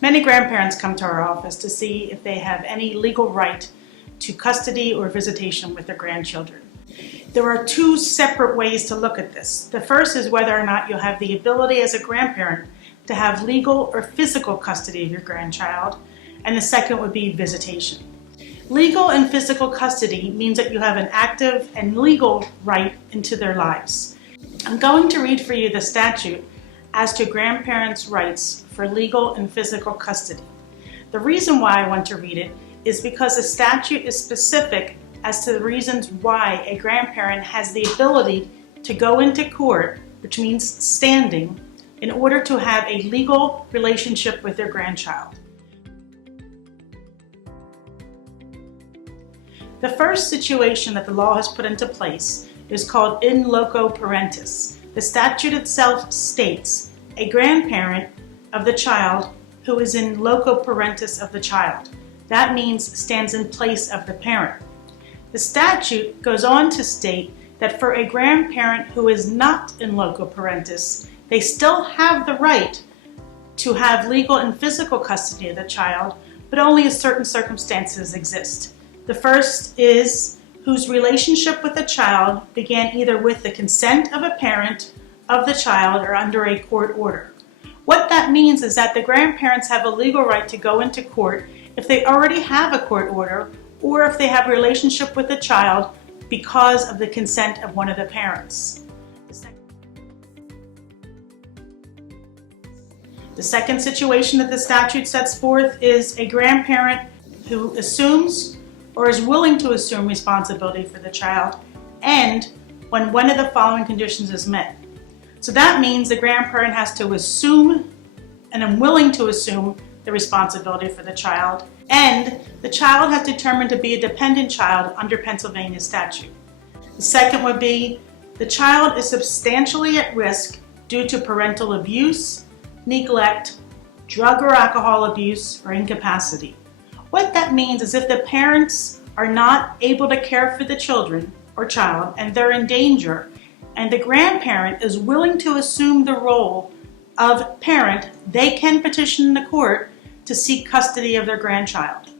Many grandparents come to our office to see if they have any legal right to custody or visitation with their grandchildren. There are two separate ways to look at this. The first is whether or not you have the ability as a grandparent to have legal or physical custody of your grandchild, and the second would be visitation. Legal and physical custody means that you have an active and legal right into their lives. I'm going to read for you the statute as to grandparents' rights for legal and physical custody. The reason why I want to read it is because the statute is specific as to the reasons why a grandparent has the ability to go into court, which means standing, in order to have a legal relationship with their grandchild. The first situation that the law has put into place is called in loco parentis. The statute itself states a grandparent of the child who is in loco parentis of the child. That means stands in place of the parent. The statute goes on to state that for a grandparent who is not in loco parentis, they still have the right to have legal and physical custody of the child, but only as certain circumstances exist. The first is whose relationship with the child began either with the consent of a parent of the child or under a court order. What that means is that the grandparents have a legal right to go into court if they already have a court order or if they have a relationship with the child because of the consent of one of the parents. The second situation that the statute sets forth is a grandparent who assumes or is willing to assume responsibility for the child, and when one of the following conditions is met. So that means the grandparent has to assume and I'm willing to assume the responsibility for the child, and the child has determined to be a dependent child under Pennsylvania statute. The second would be the child is substantially at risk due to parental abuse, neglect, drug or alcohol abuse, or incapacity. What that means is if the parents are not able to care for the children or child and they're in danger, and the grandparent is willing to assume the role of parent, they can petition the court to seek custody of their grandchild.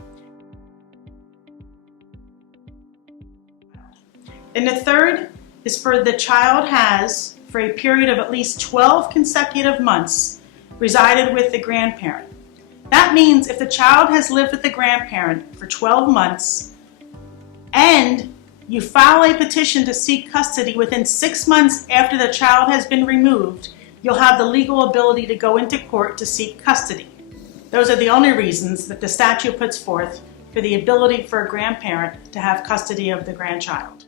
And the third is for the child has, for a period of at least 12 consecutive months, resided with the grandparent. That means if the child has lived with the grandparent for 12 months and you file a petition to seek custody within 6 months after the child has been removed, you'll have the legal ability to go into court to seek custody. Those are the only reasons that the statute puts forth for the ability for a grandparent to have custody of the grandchild.